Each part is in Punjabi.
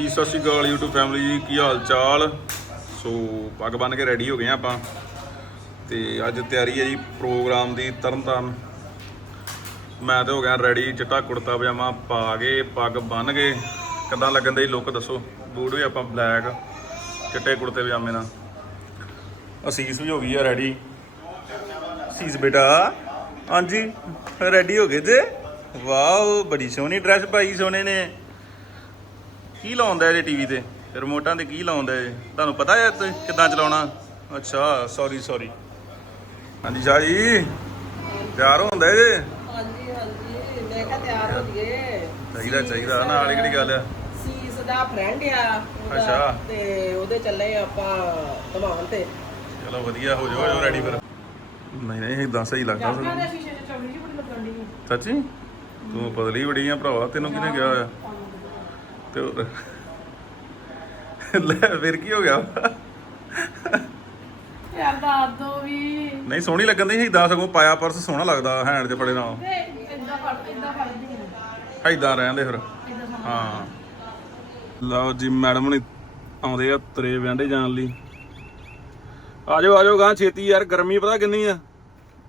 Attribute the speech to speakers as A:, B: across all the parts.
A: ਹਾਂਜੀ, ਸਤਿ ਸ਼੍ਰੀ ਅਕਾਲ YouTube ਫੈਮਿਲੀ ਜੀ, ਕੀ ਹਾਲ ਚਾਲ? ਸੋ ਪੱਗ ਬੰਨ ਕੇ ਰੈਡੀ ਹੋ ਗਏ ਆਪਾਂ। ਤੇ ਅੱਜ ਤਿਆਰੀ ਹੈ ਜੀ ਪ੍ਰੋਗਰਾਮ ਦੀ ਤਰਨਤਾਰਨ। ਮੈਂ ਤੇ ਹੋ ਗਿਆ ਰੈਡੀ ਚਿੱਟਾ ਕੁੜਤਾ ਪਜਾਮਾ ਪਾ ਕੇ ਪੱਗ ਬੰਨ ਕੇ। ਕਿੱਦਾਂ ਲੱਗਣ ਦਾ ਜੀ ਲੁੱਕ ਦੱਸੋ? ਬੂਟ ਵੀ ਆਪਾਂ ਬਲੈਕ ਚਿੱਟੇ ਕੁੜਤੇ ਪਜਾਮੇ ਨਾਲ। ਅਸੀਸ ਵੀ ਹੋ ਗਈ ਆ ਰੈਡੀ ਅਸੀਸ ਬੇਟਾ, ਹਾਂਜੀ ਰੈਡੀ ਹੋ ਗਏ ਜੇ ਵਾਓ, ਬੜੀ ਸੋਹਣੀ ਡਰੈਸ ਪਾਈ ਸੋਹਣੇ ਨੇ। ਕੀ ਲਾਉਂਦਾ ਇਹਦੇ ਟੀਵੀ ਤੇ? ਰਿਮੋਟਾਂ ਤੇ ਕੀ ਲਾਉਂਦਾ ਇਹ? ਤੁਹਾਨੂੰ ਪਤਾ ਹੈ ਕਿੱਦਾਂ ਚਲਾਉਣਾ? ਅੱਛਾ ਸੌਰੀ ਸੌਰੀ ਹਾਂਜੀ ਸ਼ਾਹ ਜੀ ਤਿਆਰ ਹੁੰਦਾ ਇਹ?
B: ਹਾਂਜੀ ਹਾਂਜੀ। ਮੈਂ ਕਿਹਾ ਤਿਆਰ ਹੋ ਗਏ
A: ਚਾਹੀਦਾ ਚਾਹੀਦਾ। ਨਾਲ ਹੀ ਕਿਹੜੀ ਗੱਲ ਆ?
B: ਸੀਸ ਦਾ ਫਰੈਂਡ ਆ
A: ਅੱਛਾ।
B: ਤੇ ਉਹਦੇ ਚੱਲੇ ਆਪਾਂ ਧਮਾਨ ਤੇ।
A: ਚਲੋ ਵਧੀਆ ਹੋ ਜਾਓ ਹੋ ਰੈਡੀ ਫਿਰ। ਨਹੀਂ ਨਹੀਂ ਇਦਾਂ ਸਹੀ ਲੱਗਦਾ ਸਾਨੂੰ ਸੱਚੀ? ਤੂੰ ਪਤਲੀ ਬੜੀ ਆ ਭਰਾਵਾ ਤੈਨੂੰ ਕਿਹਨੇ ਕਿਹਾ ਹੋਇਆ? ਤੇ ਹੋਰ ਲੈ ਫਿਰ ਕੀ ਹੋ ਗਿਆ?
C: ਯਾਰ ਦੱਸ ਦੋ ਵੀ।
A: ਨਹੀਂ ਸੋਹਣੀ ਲੱਗਣ ਦੀ ਸੀ ਇਦਾਂ ਸਗੋਂ ਪਾਇਆ ਪਰਸ ਸੋਹਣਾ ਲੱਗਦਾ ਹੈਂਡ ਤੇ ਫੜੇ ਨਾਲ।
C: ਤੇ ਇਦਾਂ ਫੜ ਇਦਾਂ ਫੜਦੀ ਹੈ
A: ਐਦਾਂ ਰਹਿੰਦੇ ਫਿਰ। ਹਾਂ। ਲਓ ਜੀ ਮੈਡਮ ਨੇ ਆਉਂਦੇ ਆ ਤਰੇ ਵੰਡੇ ਜਾਣ ਲਈ। ਆਜੋ ਆਜੋ ਗਾਂ ਛੇਤੀ ਯਾਰ ਗਰਮੀ ਪਤਾ ਕਿੰਨੀ ਆ।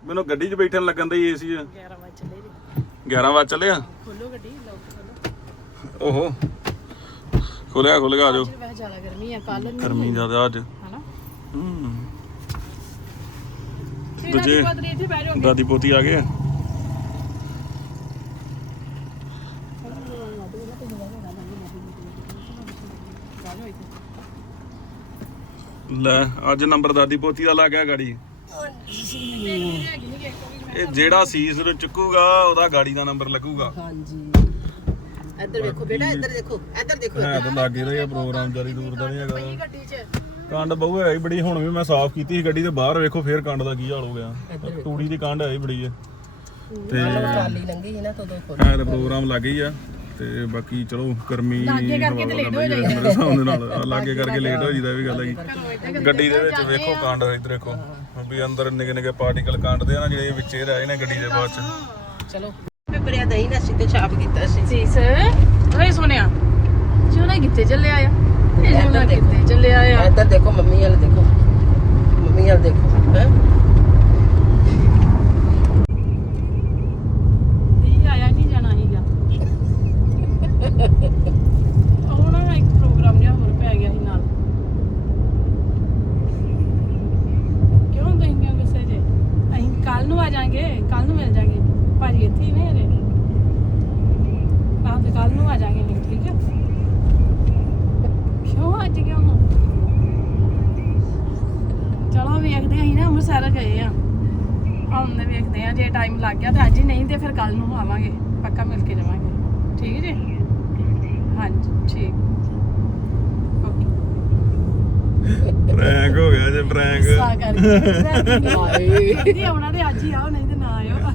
A: ਮੈਨੂੰ ਗੱਡੀ 'ਚ ਬੈਠਣ ਲੱਗਣ ਦੀ ਏਸੀ 'ਚ।
C: 11 ਵਜੇ ਚੱਲੇ ਜੀ।
A: 11 ਵਜੇ ਚੱਲੇ ਆ।
C: ਖੋਲੋ ਗੱਡੀ ਲੌਕ ਖੋਲੋ।
A: ਓਹੋ। ਖੁੱਲਿਆ ਖੁੱਲ ਗਿਆ ਆਜੋ
C: ਵੈਸੇ ਜ਼ਿਆਦਾ ਗਰਮੀ ਆ ਕੱਲ ਨਹੀਂ।
A: ਗਰਮੀ ਜ਼ਿਆਦਾ ਅੱਜ।
C: ਹਨਾ?
A: ਹੂੰ।
C: ਤੇ
A: ਦੂਜੇ-
C: ਰਾਤੀ ਇੱਥੇ ਬਹਿ ਜਾਓਗੇ
A: ਦਾਦੀ ਪੋਤੀ ਆ ਗਏ ਆ? ਲੈ ਅੱਜ ਨੰਬਰ ਦਾਦੀ ਪੋਤੀ ਦਾ ਲੱਗ ਗਿਆ ਗਾੜੀ। ਇਹ ਜਿਹੜਾ ਸੀਸ ਨੂੰ ਚੁੱਕੂਗਾ ਉਹਦਾ ਗਾੜੀ ਦਾ ਨੰਬਰ ਲੱਗੂਗਾ।
B: ਹਾਂਜੀ। ਇੱਧਰ ਵੇਖੋ ਬੇਟਾ ਇੱਧਰ ਦੇਖੋ ਇੱਧਰ ਦੇਖੋ
A: ਹੈ ਤਾਂ ਲੱਗ ਹੀ ਰਿਹਾ ਪ੍ਰੋਗਰਾਮ ਜਾਰੀ ਦੂਰ ਦਾ ਨਹੀਂ ਹੈਗਾ।
C: ਗੱਡੀ 'ਚ।
A: ਕੰਡ ਬਹੁ ਹੈ ਹੀ ਬੜੀ ਹੁਣ ਵੀ ਮੈਂ ਸਾਫ਼ ਕੀਤੀ ਸੀ ਗੱਡੀ ਦੇ ਬਾਹਰ ਵੇਖੋ ਫੇਰ ਕੰਡ ਦਾ ਕੀ ਹਾਲ ਹੋ ਗਿਆ। ਤੂੜੀ ਦੀ ਕੰਡ ਹੈ ਹੀ ਬੜੀ ਹੈ। ਤੇ
B: ਟਰਾਲੀ ਲੰਗੀ ਸੀ ਨਾ ਤੋਂ ਦੋ ਖੋਲ
A: ਹੈ ਤਾਂ ਪ੍ਰੋਗਰਾਮ ਲੱਗ ਹੀ ਆ ਤੇ ਬਾਕੀ ਚਲੋ ਗਰਮੀ ਲਾਗੇ ਕਰਕੇ ਤੇ ਲੇਟ ਹੋ ਜਾਈਦਾ। ਮੇਰੇ ਹਿਸਾਬ ਦੇ ਨਾਲ। ਲਾਗੇ ਕਰਕੇ ਲੇਟ ਹੋ ਜਾਈਦਾ ਇਹ ਵੀ ਗੱਲ ਹੈਗੀ। ਗੱਡੀ ਦੇ ਵਿੱਚ ਵੇਖੋ ਕਾਂਡ ਇੱਧਰ ਦੇਖੋ। ਵੀ ਅੰਦਰ ਨਿੱਕੇ ਨਿੱਕੇ ਪਾਰਟੀਕਲ ਕਾਂਡਦੇ ਆ ਨਾ ਜਿਹੜੇ ਵਿੱਚੇ ਰਹਿ ਨੇ ਗੱਡੀ ਦੇ ਬਾਅਦ ਚ।
B: ਚਲੋ। ਪੇਪਰਿਆ ਦਹੀਂ ਨਾ ਸਿੱਧੇ ਛਾਪ ਕੀਤਾ ਸੀ।
C: ਸੀਸ ਓਏ ਸੋਨਿਆ ਜੋਨਾ ਕਿੱਥੇ ਚੱਲਿਆ ਆ। ਇਹ ਜੋਨਾ
B: ਇੱਧਰ ਦੇਖੋ।
C: ਕਿੱਥੇ ਚੱਲਿਆ ਆ।
B: ਇੱਧਰ ਦੇਖੋ ਮੰਮੀ ਵਾਲ ਦੇਖੋ। ਮੰਮੀ ਵਾਲ ਦੇਖੋ ਹੈ
C: ਇਹ ਆਇਆ ਨਹੀਂ ਜਾਣਾ ਹੀਗਾ ਉਹ ਨਾ ਇੱਕ ਪ੍ਰੋਗਰਾਮ ਜਿਹਾ ਹੋਰ ਪੈ ਗਿਆ ਸੀ ਨਾਲ ਕਿਉਂ ਤੁਸੀਂ ਕਿਉਂ ਗੁੱਸੇ ਜੇ ਅਸੀਂ ਕੱਲ ਨੂੰ ਆ ਜਾਾਂਗੇ ਕੱਲ ਨੂੰ ਮਿਲ ਜਾਾਂਗੇ ਭਾਜੀ ਇੱਥੇ ਹੀ ਨੇ ਹਰੇ ਆਹ ਤੇ ਕੱਲ ਨੂੰ ਆ ਜਾਾਂਗੇ ਅਸੀਂ, ਠੀਕ ਹੈ ਕਿਉਂ ਅੱਜ ਕਿਉਂ ਹੋ ਚਲੋ ਵੇਖਦੇ ਆਂ ਅਸੀਂ ਨਾ ਅੰਮ੍ਰਿਤਸਰ ਗਏ ਆ ਹੁਣ ਦੇ ਵੇਖਦੇ ਆ ਜੇ ਟਾਈਮ ਲੱਗ ਗਿਆ ਤੇ ਅੱਜ ਹੀ ਨਹੀਂ ਤੇ ਫਿਰ ਕੱਲ ਨੂੰ ਆਵਾਂਗੇ ਪੱਕਾ ਮਿਲ ਕੇ ਜਾਵਾਂਗੇ ਠੀਕ ਜੀ ਹਾਂਜੀ ਠੀਕ। ਓਕੇ
A: ਪ੍ਰੈਂਕ ਹੋ ਗਿਆ ਜੇ ਪ੍ਰੈਂਕ
C: ਸਾ ਕਰਕੇ
B: ਹਾਏ।
C: ਜੀ ਆਉਣਾ ਤੇ ਅੱਜ ਹੀ ਆਓ ਨਹੀਂ ਤੇ ਨਾ ਆਇਓ। ਹਾਂ,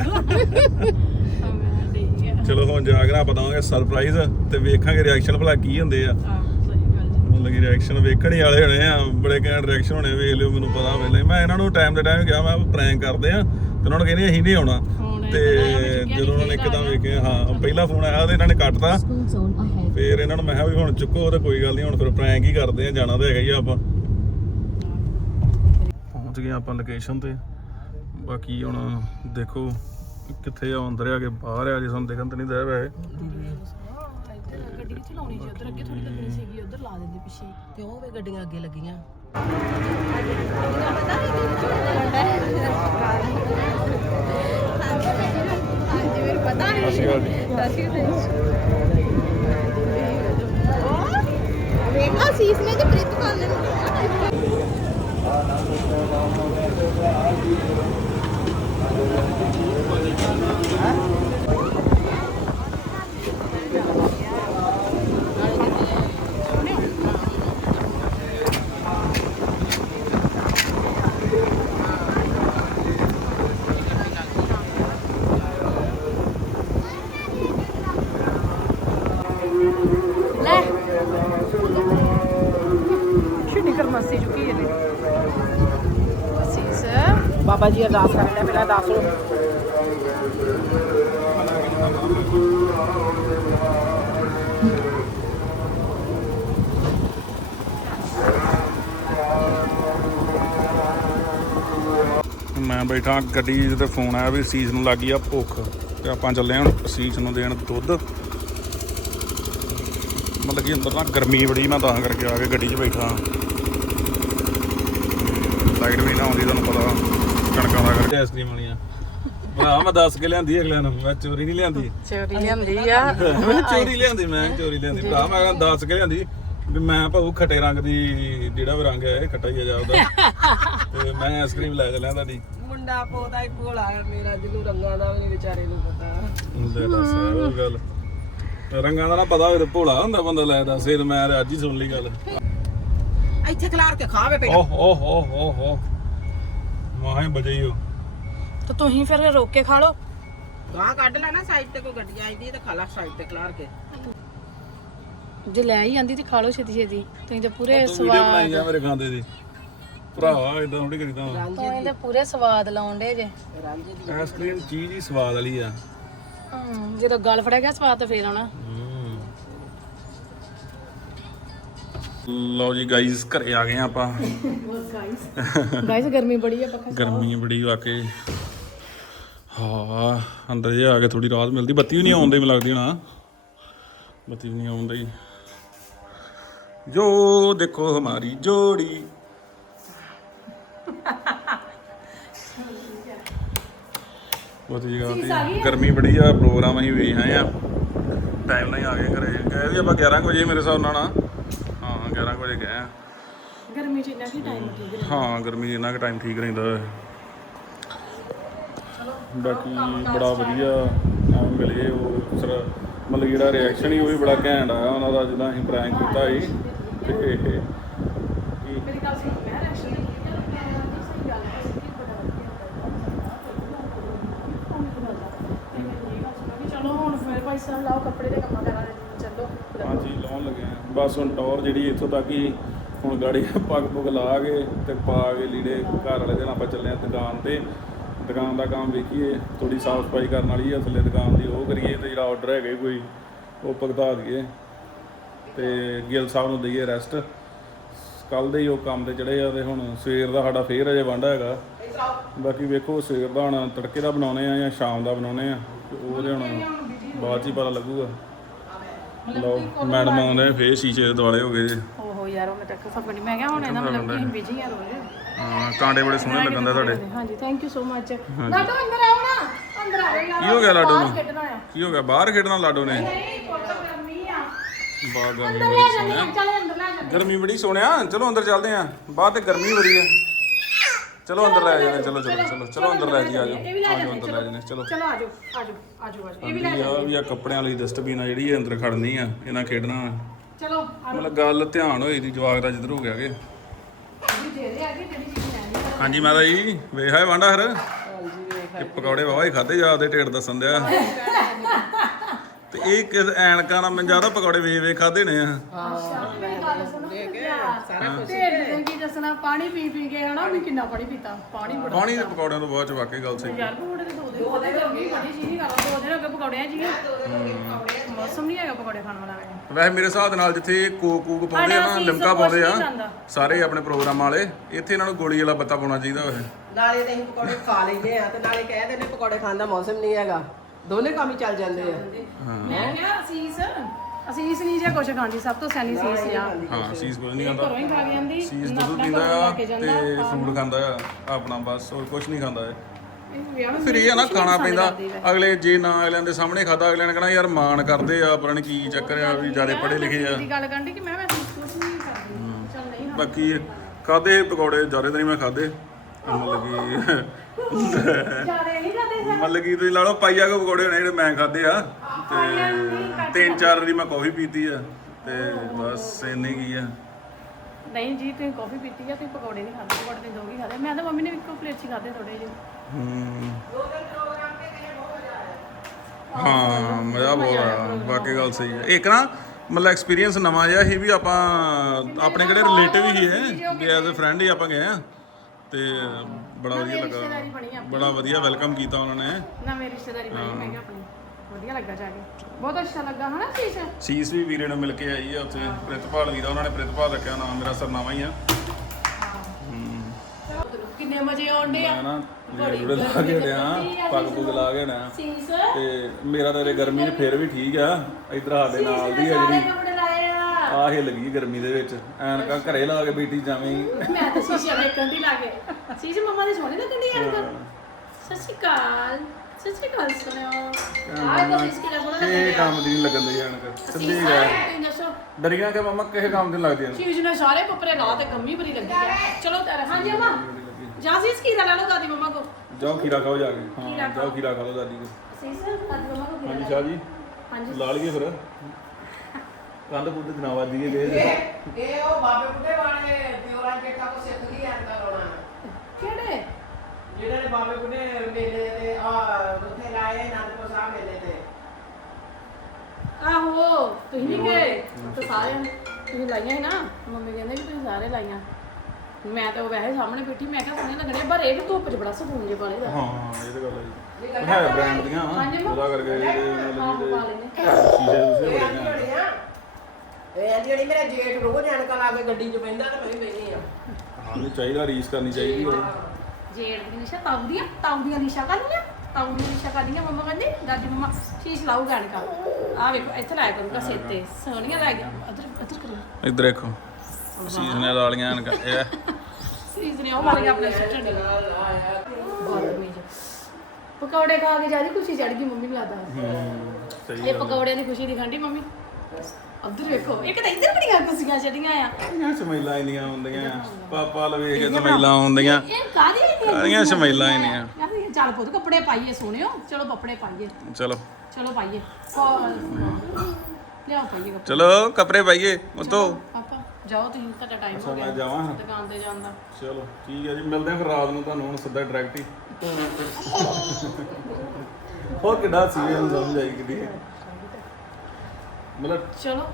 C: ਮੈਂ ਠੀਕ ਹੈ।
A: ਚਲੋ ਹੁਣ ਜਾ ਕੇ ਨਾ ਪਤਾਵਾਂਗੇ ਸਰਪ੍ਰਾਈਜ਼ ਤੇ ਵੇਖਾਂਗੇ ਰਿਐਕਸ਼ਨ ਭਲਾ ਕੀ ਹੁੰਦੇ ਆ।
C: ਹਾਂ ਸਹੀ ਗੱਲ ਜੀ।
A: ਮਤਲਬ ਕਿ ਰਿਐਕਸ਼ਨ ਵੇਖਣ ਹੀ ਵਾਲੇ ਹੋਣੇ ਆ ਬੜੇ ਘੈਂਟ ਰਿਐਕਸ਼ਨ ਹੋਣੇ ਵੇਖ ਲਿਓ ਮੈਨੂੰ ਪਤਾ ਵੇਲੇ। ਮੈਂ ਇਹਨਾਂ ਨੂੰ ਟਾਈਮ ਦੇ ਟਾਈਮ ਕਿਹਾ ਮੈਂ ਪ੍ਰੈਂਕ ਕਰਦੇ ਆ ਤੇ ਉਹਨਾਂ ਨੂੰ ਕਹਿੰਦੇ ਅਸੀਂ ਨਹੀਂ ਆਉਣਾ।
C: ਹੁਣ
A: ਤੇ ਜਦੋਂ ਉਹਨਾਂ ਨੇ ਇੱਕਦਮ ਵੇਖਿਆ ਹਾਂ ਪਹਿਲਾ ਫੋਨ ਆਇਆ ਤੇ ਇਹਨਾਂ ਨੇ ਕੱਟਤਾ। ਫਿਰ ਇਹਨਾਂ ਨੂੰ ਮੈਂ ਕਿਹਾ ਵੀ ਹੁਣ ਚੁੱਕੋ ਤੇ ਕੋਈ ਗੱਲ ਨਹੀਂ ਹੁਣ ਫਿਰ ਪ੍ਰੈਂਕ ਹੀ ਕਰਦੇ ਆ ਜਾਣਾ ਤਾਂ ਹੈਗਾ ਹੀ ਆ ਆਪਾਂ ਪਹੁੰਚ ਗਏ ਆਪਾਂ ਲੋਕੇਸ਼ਨ ਤੇ ਬਾਕੀ ਹੁਣ ਦੇਖੋ ਕਿੱਥੇ ਆ ਅੰਦਰ ਆ ਕੇ ਬਾਹਰ ਆ ਜੇ ਸਾਨੂੰ ਦਿਖਣ ਤਾਂ ਨਹੀਂ ਦੇ ਵੈਸੇ
C: ਗੱਡੀ ਕਿੱਥੇ ਲਾਉਣੀ ਸੀ ਉਧਰ ਅੱਗੇ ਥੋੜੀ ਲੱਗਣੀ ਸੀਗੀ ਉਧਰ ਲਾ ਦਿੰਦੇ ਪਿੱਛੇ
B: ਤੇ ਉਹ ਵੀ ਗੱਡੀਆਂ ਅੱਗੇ ਲੱਗੀਆਂ
A: ਅਸੀਂ ਆ ਜੀ
D: ਵੇਖਾ ਸੀਸ ਨੇ ਤੇ ਪ੍ਰਿਤ ਪਾਲਣ
C: ਲੈ
B: ਬਾਬਾ ਜੀ ਅਰਦਾਸ ਕਰਨ ਦਾ ਪਹਿਲਾਂ ਦੱਸ ਲਓ
A: ਮੈਂ ਬੈਠਾ, ਗੱਡੀ ਤੇ ਫੋਨ ਆਇਆ ਵੀ ਸੀਸ ਨੂੰ ਲੱਗੀ ਆ ਭੁੱਖ, ਤੇ ਆਪਾਂ ਚੱਲੇ ਹਾਂ ਸੀਸ ਨੂੰ ਦੇਣ ਦੁੱਧ। ਮਤਲਬ ਕਿ ਅੰਦਰ ਨਾ ਗਰਮੀ ਬੜੀ, ਮੈਂ ਤਾਂ ਕਰਕੇ ਆ ਕੇ ਗੱਡੀ 'ਚ ਬੈਠਾ। ਕਣਕਾਂ ਦਾ ਕਰਕੇ ਆਈਸਕ੍ਰੀਮ ਵਾਲੀਆਂ। ਭਰਾ ਮੈਂ ਦੱਸ ਕੇ ਲਿਆਂਦੀ ਅਗਲਿਆਂ ਨੂੰ ਮੈਂ ਚੋਰੀ ਨਹੀਂ ਲਿਆਂਦੀ।
C: ਚੋਰੀ ਲਿਆਂਦੀ ਆ।
A: ਮੈਂ ਚੋਰੀ ਲਿਆਂਦੀ ਮੈਂ ਚੋਰੀ ਲਿਆਂਦੀ। ਭਰਾ ਮੈਂ ਕਹਿੰਦਾ ਦੱਸ ਕੇ ਲਿਆਂਦੀ ਵੀ ਮੈਂ ਭਾਊ ਖੱਟੇ ਰੰਗ ਦੀ ਜਿਹੜਾ ਵੀ ਰੰਗ ਹੈ ਇਹ ਖੱਟਾ ਹੀ ਆ ਜਾਉਦਾ ਤੇ ਮੈਂ ਆਈਸਕ੍ਰੀਮ ਲੈ ਚੱਲਿਆ ਤੁਹਾਡੀ
B: ਮੁੰਡਾ ਪੋਦਾ ਹੀ ਭੋਲਾ ਮੇਰਾ ਜਿਹਨੂੰ ਰੰਗਾਂ ਦਾ ਵੀ ਨੀ ਵਿਚਾਰੇ ਨੂੰ ਪਤਾ।
A: ਲੈ ਦੱਸ ਉਹ ਗੱਲ। ਰੰਗਾਂ ਦਾ ਨਾ ਪਤਾ ਹੋਵੇ ਤੇ ਭੋਲਾ ਹੁੰਦਾ ਬੰਦਾ ਲੈ ਦੱਸ ਇਹ ਮੈਂ ਅੱਜ ਹੀ ਸੁਣ ਲਈ ਗੱਲ।
B: ਇੱਥੇ ਖਲਾਰ ਕੇ ਖਾਵੇ ਪੇ
A: ਓਹ ਓਹ ਓਹ ਓਹ ਓਹ। ਮਾਹੇ ਬਜਈ ਹੋ
C: ਤੇ ਤੁਸੀਂ ਫਿਰ ਰੋਕ ਕੇ ਖਾ ਲਓ।
B: ਗਾਂ ਕੱਢ ਲੈਣਾ ਸਾਈਡ ਤੇ ਕੋਈ ਗੱਡੀ ਆਈਦੀ ਤੇ ਖਾ ਲਾ ਸਾਈਡ ਤੇ ਖਲਾਰ ਕੇ।
C: ਜੇ ਲੈ ਹੀ ਆਂਦੀ ਤੇ ਖਾ ਲਓ ਛੇਤੀ ਛੇਤੀ। ਤੁਸੀਂ ਤੇ ਪੂਰੇ
A: ਵੀਡੀਓ ਬਣਾਈ ਜਾ ਮੇਰੇ ਖਾਂਦੇ ਦੀ। ਭਰਾਵਾ ਇਦਾਂ ਥੋੜੀ ਕਰੀਦਾ ਵਾ।
C: ਤੁਸੀਂ ਤੇ ਪੂਰੇ ਸਵਾਦ ਲਾਉਂਦੇ ਜੇ।
B: ਰਾਂਝੇ ਦੀ
A: ਆਈਸਕ੍ਰੀਮ ਚੀਜ਼ ਹੀ ਸਵਾਦ ਵਾਲੀ ਆ।
C: ਹਮ, ਜਦੋਂ ਗਲ ਫੜਿਆ ਗਿਆ ਸਵਾਦ ਤਾਂ ਫੇਰ ਆਉਣਾ।
A: ਲਓ ਜੀ ਗਾਈਜ਼ ਘਰੇ ਆ ਗਏ ਆ ਆਪਾਂ।
C: ਗਰਮੀ ਬੜੀ ਆ ਪੱਖਾ
A: ਗਰਮੀ ਬੜੀ ਵਾਕੇ ਹਾਂ ਅੰਦਰ ਜੇ ਆ ਕੇ ਥੋੜੀ ਰਾਹਤ ਮਿਲਦੀ। ਬੱਤੀ ਵੀ ਨਹੀਂ ਆਉਂਦੀ ਮੈਨੂੰ ਲੱਗਦੀ ਨਾ ਬੱਤੀ ਵੀ ਨਹੀਂ ਆਉਂਦੀ ਜੋ ਦੇਖੋ ਹਮਾਰੀ ਜੋੜੀ। ਬਹੁਤ ਹੀ ਤੇ ਗਰਮੀ ਬੜੀ ਆ ਪ੍ਰੋਗਰਾਮ ਅਸੀਂ ਵੇਖ ਆਏ ਆ। ਟਾਈਮ ਨਾਲ ਹੀ ਆ ਗਏ ਘਰੇ। ਗਏ ਵੀ ਆਪਾਂ 11 ਕੁ ਵਜੇ ਮੇਰੇ ਹਿਸਾਬ ਨਾਲ ਨਾ ਹਾਂ 11 ਕੁ ਵਜੇ ਗਏ ਆ।
C: ਗਰਮੀ ਚ ਇੰਨਾ ਕੀ ਟਾਈਮ ਠੀਕ
A: ਹਾਂ ਗਰਮੀ ਇੰਨਾ ਕੁ ਟਾਈਮ ਠੀਕ ਰਹਿੰਦਾ ਹੈ। ਬਾਕੀ ਬੜਾ ਵਧੀਆ ਐਂ ਮਿਲੇ ਉਹ ਸਰ ਮਤਲਬ ਜਿਹੜਾ ਰਿਐਕਸ਼ਨ ਹੀ ਉਹ ਵੀ ਬੜਾ ਘੈਂਟ ਆਇਆ ਉਹਨਾਂ ਦਾ ਜਿੱਦਾਂ ਅਸੀਂ ਪ੍ਰੈਂਕ ਕੀਤਾ ਸੀ। ਤੇ ਕੀ-
C: ਮੇਰੀ ਗੱਲ ਸੁਣ ਮੈਂ ਰੈਸ਼ਨ ਸਹੀ ਗੱਲ ਹੈ। ਚਲੋ ਹੁਣ ਫਿਰ ਭਾਈ ਸਾਹਿਬ ਲਾਓ ਕੱਪੜੇ ਦੇ ਕੰਮਾਂ ਕਰਾਂ ਚੱਲੋ।
A: ਹਾਂਜੀ ਲਾਉਣ ਲੱਗੇ ਆ। ਬਸ ਹੁਣ ਟੌਰ ਜਿਹੜੀ ਇੱਥੋਂ ਤੱਕ ਹੀ ਹੁਣ ਗਾੜੀ ਪੱਗ ਪੁੱਗ ਲਾ ਕੇ ਤੇ ਪਾ ਕੇ ਲੀੜੇ ਘਰ ਵਾਲੇ ਦਿਨ ਆਪਾਂ ਚੱਲੇ ਆ ਦੁਕਾਨ ਤੇ। ਦੁਕਾਨ ਦਾ ਕੰਮ ਵੇਖੀਏ ਥੋੜੀ ਸਾਫ਼ ਸਫ਼ਾਈ ਕਰਨ ਵਾਲੀ ਆ, ਥੱਲੇ ਦੁਕਾਨ ਦੀ ਉਹ ਕਰੀਏ ਤੇ ਜਿਹੜਾ ਆਰਡਰ ਹੈਗਾ ਕੋਈ, ਉਹ ਭੁਗਤਾ ਦਈਏ ਤੇ ਗਿੱਲ ਸਾਹਿਬ ਨੂੰ ਦਈਏ ਰੈਸਟ ਕੱਲ ਦੇ ਹੀ ਉਹ ਕੰਮ ਤੇ ਚੜੇ ਆ ਤੇ ਹੁਣ ਸਵੇਰ ਦਾ ਸਾਡਾ ਫੇਰ ਅਜੇ ਵਾਂਡਾ ਹੈਗਾ। ਬਾਕੀ ਵੇਖੋ ਸਵੇਰ ਦਾ ਹੁਣ ਤੜਕੇ ਦਾ ਬਣਾਉਣੇ ਆ ਜਾਂ ਸ਼ਾਮ ਦਾ ਬਣਾਉਣੇ ਆ ਉਹ ਉਹਦੇ ਹੁਣ ਬਾਅਦ 'ਚ ਹੀ ਪਤਾ ਲੱਗੂਗਾ। ਲਓ ਮੈਡਮ ਆਉਂਦੇ ਫੇਰ ਸ਼ੀਸ਼ੇ ਦੇ ਦੁਆਲੇ ਹੋ ਗਏ ਜੀ।
C: ਓਹੋ ਯਾਰ ਉਹ ਮੈਂ ਤੱਕ ਫੱਕਣੀ ਮੈਂ ਕਿਹਾ ਹੁਣ ਇਹਦਾ ਮਤਲਬ ਕਿ ਬਿਜ਼ੀ ਆ ਰੋਜ਼।
A: ਹਾਂ ਕਾਂਡੇ ਬੜੇ ਸੋਹਣੇ ਲੱਗਣ ਦਾ ਤੁਹਾਡੇ।
C: ਹਾਂਜੀ ਥੈਂਕ ਯੂ ਸੋ ਮਚ ਲਾਡੋ ਅੰਦਰ ਆਓ ਨਾ। ਅੰਦਰ ਆਓ ਯਾਰ
A: ਕੀ ਹੋ ਗਿਆ ਲਾਡੋ ਨੂੰ?
C: ਖੇਡਣਾ ਆ।
A: ਕੀ ਹੋ ਗਿਆ? ਬਾਹਰ ਖੇਡਣਾ ਲਾਡੋ ਨੇ?
C: ਨਹੀਂ ਗਰਮੀ ਆ।
A: ਬਾਹਰ ਗਰਮੀ
C: ਅੰਦਰ
A: ਬੜੀ
C: ਲੈ
A: ਸੋਹਣਿਆ
C: ਚੱਲ ਅੰਦਰ ਲੈ ਜਾਂਦੇ
A: ਗਰਮੀ ਬੜੀ ਸੋਹਣਿਆ ਚਲੋ ਅੰਦਰ ਚੱਲਦੇ ਆਂ। ਬਾਹਰ ਤੇ ਗਰਮੀ ਬੜੀ ਆ। ਚਲੋ ਅੰਦਰ ਲੈ ਜਾਣੇ ਚਲੋ ਚਲੋ ਚਲੋ ਚਲੋ ਅੰਦਰ ਲੈ ਜੀ ਆਜੋ ਆਜੋ ਅੰਦਰ ਲੈ ਜਾਣੇ ਚਲੋ।
C: ਚਲੋ ਆਜੋ ਆਜੋ ਆਜੋ ਆਜੋ ਇਹ ਵੀ
A: ਇਹ ਆ ਵੀ ਆ ਕੱਪੜਿਆਂ ਲਈ ਡਸਟਬਿਨ ਆ ਜਿਹੜੀ ਇਹ ਅੰਦਰ ਖੜਨੀ ਆ ਇਹਨਾਂ ਖੇਡਣਾ।
C: ਚਲੋ
A: ਮਤਲਬ ਗੱਲ ਧਿਆਨ ਹੋਈ ਦੀ ਜਵਾਕ ਦਾ ਜਿੱਧਰ ਹੋ ਗਿਆ ਕਿ।
C: ਵੀ ਦੇ ਦੇ ਅੱਗੇ ਜਿਹੜੀ ਚੀਜ਼ ਲੈਣੀ ਆ।
A: ਹਾਂਜੀ ਮਾਤਾ ਜੀ ਵੇਖ ਆਏ ਵਾਂਡਾ ਹਰ? ਇਹ ਪਕੌੜੇ ਵਾਵਾ ਹੀ ਖਾਦੇ ਜਾ ਉਹਦੇ ਢੇਡ ਦੱਸਣ ਦਿਆ। ਤੇ ਇਹ ਕਿਸ ਐਨਕਾਂ ਨਾਲ ਮੈਂ ਜ਼ਿਆਦਾ ਪਕੌੜੇ ਵੇਖ ਵੇਖ ਖਾਦੇ ਨੇ ਆ।
B: ਸਾਰਾ ਕੁਝ
C: ਢੇਡ ਦੇ ਕੀ ਦੱਸਣਾ ਪਾਣੀ ਪੀ ਪੀ ਕੇ ਹਨਾ ਵੀ ਕਿੰਨਾ ਪਾਣੀ ਪੀਤਾ ਪਾਣੀ ਬੜਾ
A: ਪਾਣੀ ਦੇ ਪਕੌੜਿਆਂ ਤੋਂ ਬਾਅਦ ਚ ਵਾਕਈ ਗੱਲ ਸਹੀ
C: ਯਾਰ ਪਕੌੜੇ ਤੇ ਦੋ ਦਿਨ ਹੋ। ਗਏ ਕਦੀ ਜੀ ਨਹੀਂ ਕਰਦਾ ਦੋ ਦਿਨ ਹੋ ਗਏ ਪਕੌੜਿਆਂ ਜੀ ਮੌਸਮ ਨਹੀਂ ਹੈਗਾ ਪਕੌੜੇ ਖਾਣ ਵਾਲਾ
A: ਵੈਸੇ ਮੇਰੇ ਹਿਸਾਬ ਦੇ ਨਾਲ ਜਿੱਥੇ ਕੋਕ ਕੂਕ ਪਾਉਂਦੇ ਆ ਨਾ ਲਿਮਕਾ ਪਾਉਂਦੇ ਆ। ਸਾਰੇ ਆਪਣੇ ਪ੍ਰੋਗਰਾਮ ਵਾਲੇ ਇੱਥੇ ਇਹਨਾਂ ਨੂੰ ਗੋਲੀ ਵਾਲਾ ਬੱਤਾ ਪਾਉਣਾ ਚਾਹੀਦਾ ਵੈਸੇ।
B: ਨਾਲੇ ਤੇ ਅਸੀਂ ਪਕੌੜੇ ਖਾ ਲੈਂਦੇ ਆ ਤੇ ਨਾਲੇ ਕਹਿ ਦਿੰਦੇ ਪਕੌੜੇ ਖਾਣ ਦਾ ਮੌਸਮ ਨਹੀਂ ਹੈਗਾ। ਦੋਨੇ ਕੰਮ ਹੀ ਚੱਲ ਜਾਂਦੇ ਆ।
C: ਮੈਂ ਕਿਹਾ ਅਸੀਸ ਅਸੀਸ ਨਹੀਂ ਜੇ ਕੁਛ ਖਾਂਦੀ ਸਭ ਤੋਂ ਸਿਆਣੀ ਸੀਸ ਆ।
A: ਹਾਂ ਸੀਸ ਕੁਝ ਨਹੀਂ ਖਾਂਦਾ।
C: ਘਰੋਂ ਹੀ ਖਾ ਕੇ ਜਾਂਦੀ
A: ਸੀਸ ਦੁੱਧ ਪੀਂਦਾ ਆ ਤੇ ਫੂਡ ਖਾਂਦਾ। ਆ ਆਪਣਾ ਬਸ ਹੋਰ ਕੁਝ ਨਹੀਂ ਖਾਂਦਾ ਇਹ। ਫਿਰ ਇਹ ਆ ਨਾ ਖਾਣਾ ਪੈਂਦਾ। ਅਗਲੇ ਜੇ ਨਾ ਅਗਲਿਆਂ ਦੇ ਸਾਹਮਣੇ ਖਾਦਾ ਅਗਲਿਆਂ ਨੇ ਕਹਣਾ ਯਾਰ ਮਾਣ ਕਰਦੇ ਆ ਪਤਾ ਨੀ ਕੀ ਚੱਕਰ ਆ ਵੀ ਜ਼ਿਆਦਾ ਪੜ੍ਹੇ ਲਿਖੇ ਆ।
C: ਦੀ ਗੱਲ ਕਰਨੀ ਕਿ ਮੈਂ ਵੈਸੇ ਕੁਝ ਨਹੀਂ ਕਰਦੀ ਚੱਲ ਨਹੀਂ
A: ਬਾਕੀ ਖਾਦੇ ਪਕੌੜੇ ਜ਼ਿਆਦਾ ਤਾਂ ਨਹੀਂ ਮੈਂ ਖਾਦੇ। ਮਤਲਬ ਕਿ
C: ਜ਼ਿਆਦਾ ਨਹੀਂ ਕਰਦੇ
A: ਮਤਲਬ ਕਿ ਤੁਸੀਂ ਲਾ ਲਓ ਪਾਈਆ ਕੋ ਪਕੌੜੇ ਹੋਣੇ ਜਿਹੜੇ ਮੈਂ ਖਾਦੇ ਆ। ਤੇ ਤਿੰਨ ਚਾਰ ਵਾਰੀ ਮੈਂ ਕਾਫੀ ਪੀਤੀ ਆ ਤੇ ਬਸ ਇੰਨੇ ਕੀ ਆ।
C: ਨਹੀਂ ਜੀ ਤੁਸੀਂ ਕਾਫੀ ਪੀਤੀ ਆ ਤੁਸੀਂ ਪਕੌੜੇ ਨਹੀਂ ਖਾਦੇ ਪਕੌੜੇ ਤੇ ਦੋ ਹੀ ਖਾਦੇ ਮੈਂ ਤਾਂ ਮੰਮੀ ਨੇ ਵੀ ਇੱਕੋ ਪਲੇਟ 'ਚ ਹੀ ਖਾਦੇ ਥੋੜੇ ਜਿਹੇ।
A: ਹਾਂ। ਮਜ਼ਾ ਬਹੁਤ ਆਇਆ। ਬਾਕੀ ਗੱਲ ਸਹੀ ਹੈ ਇੱਕ ਨਾ ਮਤਲਬ ਐਕਸਪੀਰੀਅੰਸ ਨਵਾਂ ਜਿਹਾ ਸੀ ਵੀ ਆਪਾਂ ਆਪਣੇ ਜਿਹੜੇ ਰਿਲੇਟਿਵ ਹੀ ਹੈ ਵੀ ਐਜ਼ ਅ ਫਰੈਂਡ ਹੀ ਆਪਾਂ ਗਏ ਆ। ਤੇ ਬੜਾ ਵਧੀਆ
C: ਰਿਸ਼ਤੇਦਾਰੀ ਬਣੀ
A: ਲੱਗਾ। ਬੜਾ ਵਧੀਆ ਵੈਲਕਮ ਕੀਤਾ ਉਹਨਾਂ ਨੇ।
C: ਨਾ ਮੇਰੀ ਰਿਸ਼ਤੇਦਾਰੀ ਬਣੀ ਮੈਂ ਕਿਹਾ ਆਪਣੀ। ਵਧੀਆ ਲੱਗਾ ਜਾ ਕੇ। ਬਹੁਤ ਅੱਛਾ ਲੱਗਾ ਹਨਾ ਸ਼ੀਸ਼?
A: ਸੀਸ ਵੀ ਵੀਰੇ ਨੂੰ ਮਿਲ ਕੇ ਆਈ ਆ ਉੱਥੇ। ਪ੍ਰਿਤਪਾਲ ਵੀਰਾ ਉਹਨਾਂ ਨੇ ਪ੍ਰਿਤਪਾਲ ਰੱਖਿਆ ਨਾਮ ਮੇਰਾ ਸਰਨਾਮਾ ਹੀ ਆ।
C: ਕਿੰਨੇ ਮਜ਼ੇ ਆਉਂਦੇ ਆ?
A: ਮੈਂ ਨਾ ਜਿਹੜੇ ਲਾ ਕੇ ਡਿਆ ਪੱਗ ਪੁੱਗ ਲਾ ਕੇ
C: ਸੀਸ?
A: ਤੇ ਮੇਰਾ ਤਾਂ ਇਹ ਗਰਮੀ 'ਚ ਫਿਰ ਵੀ ਠੀਕ ਆ। ਇਧਰ ਸਾਡੇ ਨਾਲ ਦੀ ਆ ਜਿਹੜੀ
C: ਆ
A: ਹਿੱਲ ਗਈ ਗਰਮੀ ਦੇ ਵਿੱਚ। ਐਨਕਾਂ ਘਰੇ ਲਾ ਕੇ ਬੈਠੀ ਜਾਵੇਂ।
C: ਮੈਂ ਤਾਂ ਸ਼ੀਸ਼ੇ ਵੇਖਣ ਦੀ ਲਾ ਕੇ। ਸ਼ੀਸ਼ੇ ਮੰਮਾ ਦੇ ਸੋਹਣੇ ਲੱਗਣ ਦੀ ਯਾਰ ਸਤਿ ਸ਼੍ਰੀ ਅਕਾਲ। ਸਤਿ ਸ਼੍ਰੀ ਅਕਾਲ ਸੁਣਿਓ। ਆਹ ਤਾਂ ਸ਼ੀਸ਼ੇ ਕਿਹੜਾ ਸੋਹਣਾ
A: ਇਹ ਕੰਮ ਦੀ ਨਹੀਂ ਲੱਗਣ ਦੀ ਐਨਕ ਸਿੱਧੀ ਗੱਲ।
C: ਦੱਸੋ।
A: ਡਰੀਆਂ ਕਿ ਮਮਾ ਕਿਸੇ ਕੰਮ ਦੀ ਲੱਗਦੀ ਐਨਕ
C: ਸ਼ੀਸ਼ ਨੇ ਸਾਰੇ ਕੱਪੜੇ ਲਾ ਤੇ ਗੰਮੀ ਬਰੀ ਲੱਗੀ ਆ। ਚਲੋ ਤੇ ਹਾਂਜੀ ਅਮਾ। ਜਾ ਸੀਸ ਕੀ ਦਾ ਲੈ ਲਓ ਦਾਦੀ ਮੰਮਾ ਕੋ
A: ਜਾਓ ਖੀਰਾ ਖਾਓ ਜਾ ਕੇ। ਹਾਂ ਜਾਓ ਖੀਰਾ ਖਾ ਲਓ ਦਾਦੀ ਕੋ
C: ਸੀਸ ਦਾਦੀ ਮੰਮਾ ਕੋ
A: ਹਾਂਜੀ ਸ਼ਾਹ ਜੀ।
C: ਹਾਂਜੀ।
A: ਲਾ ਲਈਏ ਫਿਰ। ਕੰਧ ਪੁੱਤ ਦਿਨਾ ਵਾਦੀਏ ਗਏ
B: ਇਹ ਇਹ ਉਹ ਬਾਬੇ ਬੁੱਢੇ ਵਾਲੇ ਦਿਓਰਾਂ ਜੇਠਾ ਕੋ ਸਿੱਖ ਗਈ ਐਂਦਾ ਲਾਉਣਾ।
C: ਕਿਹੜੇ?
B: ਜਿਹੜੇ ਨੇ ਬਾਬੇ ਬੁੱਢੇ ਮੇਲੇ ਤੇ ਆ ਉੱਥੇ ਲਾਏ ਅਨੰਦਪੁਰ ਸਾਹਿਬ ਮੇਲੇ ਤੇ।
C: ਆਹੋ ਤੁਸੀਂ ਨਹੀਂ ਗਏ? ਤੇ ਸਾਰਿਆਂ ਨੇ। ਤੁਸੀਂ ਲਾਈਆਂ ਸੀ ਨਾ? ਮੰਮੀ ਕਹਿੰਦੇ ਕਿ ਤੁਸੀਂ ਸਾਰੇ ਲਾਈਆਂ। ਮੈਂ ਤਾਂ ਉਹ ਵੈਸੇ ਸਾਹਮਣੇ ਬੈਠੀ ਮੈਂ ਕਿਹਾ ਸੋਹਣੇ ਲੱਗਣੇ ਪਰ ਇਹ ਵੀ ਧੁੱਪ 'ਚ ਬੜਾ ਸਕੂਨ ਜੇ ਪਾਲੇ ਦਾ।
A: ਹਾਂ ਇਹ ਤਾਂ ਗੱਲ ਹੈ ਜੀ। ਹੈ ਬ੍ਰਾਂਡ ਦੀਆਂ ਉਹਦਾ ਕਰਕੇ ਇਹਦੇ
C: ਆਹੋ
A: ਮਤਲਬ
C: ਪਾ ਲੈਨੇ
A: ਸ਼ੀਸ਼ੇ ਦੂਸਰੇ ਬੜੇ ਨੇ
B: ਹੋਣੀ ਆ ਇਹ ਆਂਦੀ ਹੋਣੀ ਮੇਰਾ ਜੇਠ ਰੋਜ਼ ਐਨਕਾਂ ਲਾ ਕੇ ਗੱਡੀ 'ਚ ਬੈਠਦਾ ਤੇ ਮੈਂ ਵੀ ਬੈਠੀ ਆ।
A: ਹਾਂ ਨਹੀਂ ਚਾਹੀਦਾ ਰੀਸ ਕਰਨੀ ਚਾਹੀਦੀ ਹੈ।
C: ਜੇੜ ਦੀ ਨਿਸ਼ਾ ਤਾਉਂਦੀਆਂ ਤਾਉਂਦੀਆਂ ਨਿਸ਼ਾ ਕਰਨੀਆਂ ਤਾਉਂਦੀਆਂ ਨਿਸ਼ਾ ਕਰਨੀਆਂ ਮੰਮਾ ਕਹਿੰਦੀ ਦਾਦੀ ਮੰਮਾ ਸ਼ੀਸ਼ ਲਾਊ ਗਾਣਕਾ ਆ ਵੇਖੋ ਇੱਥੇ ਲਾਇਆ ਕਰੂਗਾ ਸਿਰ ਤੇ। ਸੋਹਣੀਆਂ ਲੱਗ ਗਿਆ ਅਦਰ ਅਦਰ ਕਰੋ।
A: ਇੱਧਰ ਦੇਖੋ ਸ਼ੀਸ਼ ਨੇ ਲਾ ਲੀਆਂ ਐਨਕਾਂ ਇਹ
C: ਸੀਜ਼ ਨੇ ਉਹ ਮਾਰ ਗਿਆ ਆਪਣੇ ਸਿਸਟਰ ਨੇ ਬਦਤਮੀਜ਼ ਪਕੌੜੇ ਖਾ ਕੇ ਜ਼ਿਆਦਾ ਖੁਸ਼ੀ ਚੜ ਗਈ ਮੰਮੀ ਨੂੰ ਲੱਗਦਾ।
A: ਹੂੰ ਸਹੀ
C: ਇਹ ਪਕੌੜਿਆਂ ਦੀ ਖੁਸ਼ੀ ਦਿਖਾਂਦੀ ਮੰਮੀ। ਉਧਰ ਵੇਖੋ। ਇੱਕ ਤਾਂ ਇੱਧਰ ਬੜੀਆਂ ਖੁਸ਼ੀਆਂ ਚੜੀਆਂ ਆ।
A: ਇਹ ਸਮੈਲਾਂ ਇੰਨੀਆਂ ਹੁੰਦੀਆਂ। ਪਾਪਾ ਲਵੇ ਕੇ ਸਮੈਲਾਂ ਹੁੰਦੀਆਂ।
C: ਇਹ ਕਾਹਦੀ ਇੰਨੀਆਂ
A: ਕਾਹਦੀਆਂ ਸਮੈਲਾਂ ਇੰਨੀਆਂ?
C: ਯਾਰ ਇਹ ਚੱਲ ਪੁੱਤ ਕੱਪੜੇ ਪਾਈਏ ਸੋਹਣਿਓ। ਚਲੋ ਕੱਪੜੇ ਪਾਈਏ।
A: ਚਲੋ।
C: ਚਲੋ ਪਾਈਏ। ਕੋ- ਲਿਆਓ ਪਾਈਏ ਕੱਪੜੇ।
A: ਚਲੋ ਕੱਪੜੇ ਪਾਈਏ। ਉਤੋ।
C: ਜਾਓ ਤੁਸੀਂ ਤੁਹਾਡਾ ਟਾਈਮ ਹੋ
A: ਮੈਂ
C: ਗਿਆ
A: ਜਾਵਾਂ
C: ਦੁਕਾਨ ਤੇ ਜਾਣ ਦਾ।
A: ਚਲੋ ਠੀਕ ਹੈ ਜੀ। ਮਿਲਦੇ ਹਾਂ ਫਿਰ ਰਾਤ ਨੂੰ ਤੁਹਾਨੂੰ ਹੁਣ ਸਿੱਧਾ ਡਾਇਰੈਕਟ ਹੀ। ਹੋਰ ਕਿੱਡਾ ਸੀਰੀਅਲ ਸਮਝ ਆਈ ਕਿਦੀ ਮਤਲਬ
C: ਚਲੋ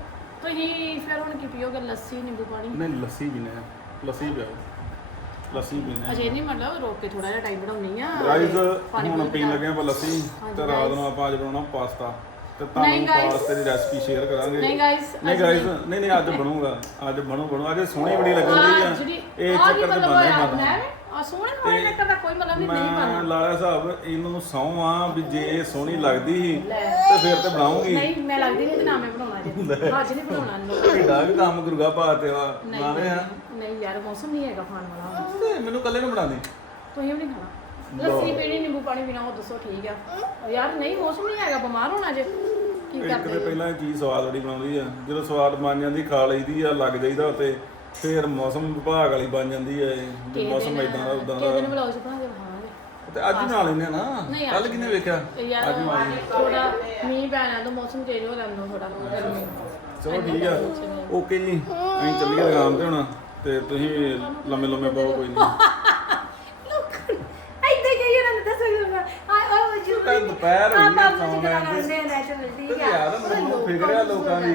C: ਤੁਸੀਂ ਫਿਰ ਹੁਣ ਕੀ ਪੀਓਗੇ? ਲੱਸੀ ਨਿੰਬੂ ਪਾਣੀ?
A: ਨਹੀਂ ਲੱਸੀ ਪੀਨੇ ਆ ਲੱਸੀ ਪਿਆਓ ਲੱਸੀ ਆ
C: ਅਜੇ ਨਹੀਂ ਮਤਲਬ ਰੋਕ ਕੇ ਥੋੜਾ ਜਿਹਾ ਟਾਈਮ ਬਣਾਉਣੀ ਆ।
A: ਗਾਈਜ਼
C: ਪਾਣੀ
A: ਹੁਣ
C: ਪੂਣੀ
A: ਪੀਣ ਲੱਗੇ ਆਪਾਂ ਲੱਸੀ ਤੇ ਰਾਤ ਨੂੰ ਆਪਾਂ ਅੱਜ ਬਣਾਉਣਾ ਪਾਸਤਾ। ਤੇ ਤੁਹਾਨੂੰ। ਪਾਸਤੇ ਦੀ ਰੈਸਪੀ ਸ਼ੇਅਰ ਕਰਾਂਗੇ।
C: ਨਹੀਂ guys,
A: ਨਹੀਂ ਗਾਈਜ਼ ਨਹੀਂ। ਨਹੀਂ ਅੱਜ ਬਣੂਗਾ। ਅੱਜ ਬਣੂ ਬਣੂ। ਅੱਜ ਸੋਹਣੀ ਬੜੀ ਲੱਗਣ ਦੀ ਆ ਇਹ ਚੱਕਰ ਤੇ ਬੰਦਾ ਹੀ? ਬੰਦਾ
C: ਆ ਸੋਹਣੇ ਸੋਹਣੇ ਚੱਕਰ ਦਾ ਕੋਈ ਮਤਲਬ ਨਹੀਂ ਨਹੀਂ
A: ਮੈਂ
C: ਬਣਨਾ
A: ਲਾਲਾ ਸਾਹਿਬ ਇਹਨਾਂ ਨੂੰ ਸਹੁੰ ਆ ਵੀ ਜੇ ਇਹ ਸੋਹਣੀ ਲੱਗਦੀ ਸੀ ਤੇ ਫਿਰ ਤੇ ਬਣਾਉਂਗੀ।
C: ਨਹੀਂ ਮੈਂ ਲੱਗਦੀ ਨਹੀਂ ਤੇ ਨਾ ਮੈਂ ਬਣਾਉਣਾ ਜੇ। ਅੱਜ ਨਹੀਂ ਬਣਾਉਣਾ ਇਹਨੂੰ।
A: ਢੀਡਾ ਵੀ ਕੰਮ ਗੁਰਗਾ ਪਾਤੇ ਵਾ ਨਾਲੇ ਆ।
C: ਨਹੀਂ। ਯਾਰ ਮੌਸਮ ਨਹੀਂ ਹੈਗਾ ਖਾਣ ਵਾਲਾ।
A: ਤੇ ਮੈਨੂੰ ਕੱਲੇ ਨੂੰ ਬਣਾ ਦੇ।
C: ਤੁਸੀਂ ਵੀ ਨਹੀਂ ਖਾਣਾ। ਲੱਸੀ ਪੀਣੀ ਨਿੰਬੂ ਪਾਣੀ ਪੀਣਾ ਉਹ ਦੱਸੋ ਠੀਕ ਆ। ਯਾਰ ਨਹੀਂ ਮੌਸਮ ਨਹੀਂ ਹੈਗਾ ਬਿਮਾਰ ਹੋਣਾ ਜੇ। ਕੀ
A: ਇੱਕ
C: ਕਰਦੇ?
A: ਤੇ ਪਹਿਲਾਂ ਇਹ ਚੀਜ਼ ਸਵਾਦ ਬੜੀ ਬਣਾਉਂਦੀ ਆ। ਜਦੋਂ ਸਵਾਦ ਬਣ ਜਾਂਦੀ ਖਾ ਲਈਦੀ ਆ ਲੱਗ ਜਾਈਦਾ ਉੱਤੇ। ਫਿਰ ਮੌਸਮ ਵਿਭਾਗ ਵਾਲੀ ਬਣ ਜਾਂਦੀ ਆ ਇਹ ਵੀ ਮੌਸਮ ਇਦਾਂ ਦਾ ਉਦਾਂ ਦਾ।
C: ਬਲੌਗ ਬਣਾ ਕੇ
A: ਤੇ ਅੱਜ ਹੀ ਬਣਾ ਆ ਨਾ?
C: ਨਹੀਂ,
A: ਕੱਲ ਕਿਨੇ ਵੇਖਿਆ?
C: ਯਾਰ ਥੋੜਾ ਮੀਂਹ ਪੈਣਾ ਤਾਂ ਮੌਸਮ ਚੇਂਜ ਹੋ ਜਾਂਦਾ ਥੋੜਾ ਗਰਮੀ
A: ਚਲੋ ਠੀਕ ਆ। ਓਕੇ ਜੀ। ਅਸੀਂ ਚੱਲੀਏ ਦੁਕਾਨ ਤੇ ਹੁਣ ਤੇ ਤੁਸੀਂ ਲੰਮੇ ਲੰਮੇ ਪਾਓ ਕੋਈ ਨਹੀਂ
C: ਇੱਦਾਂ ਕਹੀ ਇਹਨਾਂ ਨੇ ਦੱਸੋ ਕਿ ਆ ਆ ਜੀ
A: ਤਾਂ ਦੁਪਹਿਰ ਹੋਈ ਆ, ਸੌਣ
C: ਸੌਣ
A: ਲੈਣ ਦੇ।
C: ਨੈਚੁਰਲ
A: ਤੇ
C: ਆ।
A: ਯਾਰ ਮੈਨੂੰ ਫਿਕਰ ਆ ਲੋਕਾਂ ਦੀ।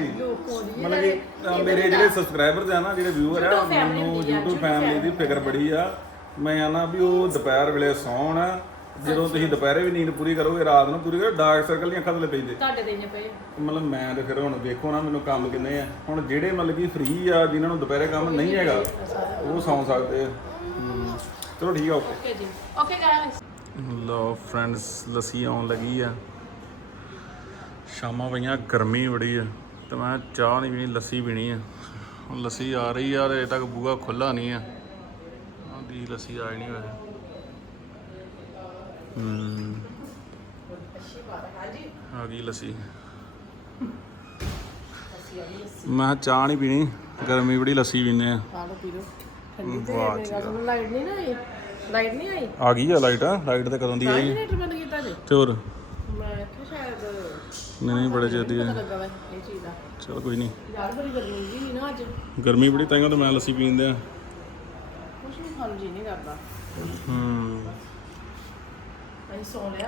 A: ਮਤਲਬ ਕਿ ਮੇਰੇ ਜਿਹੜੇ ਸਬਸਕ੍ਰਾਈਬਰਸ ਆ ਨਾ ਜਿਹੜੇ ਵਿਊਅਰ ਆ ਮੈਨੂੰ
C: ਆ,
A: YouTube ਫੈਮਿਲੀ ਦੀ ਫਿਕਰ ਬੜੀ ਆ। ਮੈਂ ਆਨਾ ਵੀ ਉਹ ਦੁਪਹਿਰ ਵੇਲੇ ਸੌਣ ਜਦੋਂ ਤੁਸੀਂ ਦੁਪਹਿਰੇ ਵੀ ਨੀਂਦ ਪੂਰੀ ਕਰੋਗੇ ਰਾਤ ਨੂੰ ਪੂਰੀ ਕਰੋ ਡਾਰਕ ਸਰਕਲ ਦੀਆਂ ਅੱਖਾਂ ਥੱਲੇ ਪੈਂਦੇ।
C: ਤੁਹਾਡੇ ਦੇ ਨੇ ਪਏ।
A: ਮਤਲਬ ਮੈਂ ਤੇ ਫਿਰ ਹੁਣ ਵੇਖੋ ਨਾ ਮੈਨੂੰ ਕੰਮ ਕਿੰਨੇ ਆ। ਹੁਣ ਜਿਹੜੇ ਮਤਲਬ ਕਿ ਫ੍ਰੀ ਆ ਜਿਨ੍ਹਾਂ ਨੂੰ ਦੁਪਹਿਰੇ ਕੰਮ ਨਹੀਂ ਹੈਗਾ ਉਹ ਸੌਂ ਸਕਦੇ ਆ। ਹਮ, ਚਲੋ ਠੀਕ ਆ ਓਕੇ।
C: ਓਕੇ ਜੀ। ਓਕੇ ਗਾਇਸ
A: ਲੋ ਫਰੈਂਡਸ ਲੱਸੀ ਆਉਣ ਲੱਗੀ ਆ। ਸ਼ਾਮਾਂ ਪਈਆਂ ਗਰਮੀ ਬੜੀ ਆ। ਤੇ ਮੈਂ ਚਾਹ ਨਹੀਂ ਪੀਣੀ ਲੱਸੀ ਪੀਣੀ ਆ। ਹੁਣ ਲੱਸੀ ਆ ਰਹੀ ਆ ਤੇ ਅਜੇ ਤੱਕ ਬੂਹਾ ਖੁੱਲਾ ਨਹੀਂ ਆ। ਆਂਦੀ ਲੱਸੀ ਆ ਨਹੀਂ ਹੋਇਆ ਹੂੰ। ਆ ਗਈ ਲੱਸੀ? ਮੈਂ ਚਾਹ ਨਹੀਂ ਪੀਣੀ ਗਰਮੀ ਬੜੀ ਲੱਸੀ ਪੀਨੇ ਆ। ਵਾਹ
C: ਸੁਣੋ ਲਾਈਟ ਨਹੀਂ ਨਾ ਆਈ। ਲਾਈਟ ਨਹੀਂ ਆਈ?
A: ਆ ਗਈ ਆ ਲਾਈਟ ਲਾਈਟ ਤੇ ਕਦੋਂ ਦੀ ਆਈ?
C: ਜਨਰੇਟਰ ਬੰਦ ਕੀਤਾ ਜੀ?
A: ਤੇ ਹੋਰ?
C: ਮੈਂ ਕਿ ਸ਼ਾਇਦ
A: ਨਹੀਂ ਨਹੀਂ ਬੜੇ ਚਿਰ ਦੀ
C: ਪਤਾ
A: ਆ
C: ਲੱਗਾ ਵਾ ਇਹ ਚੀਜ਼ ਦਾ।
A: ਚਲ ਕੋਈ ਨਹੀਂ।
C: ਯਾਰ ਬੜੀ ਗਰਮੀ ਜੀ ਨਾ ਅੱਜ।
A: ਗਰਮੀ ਬੜੀ ਤਾਂ ਮੈਂ ਲੱਸੀ ਪੀਂਦੇ ਆ।
C: ਕੁਛ ਨਹੀਂ ਖਾਣ ਨੂੰ ਜੀ ਨਹੀਂ ਕਰਦਾ।
A: ਹੂੰ।
C: ਅਸੀਂ ਸੌ ਲਿਆ।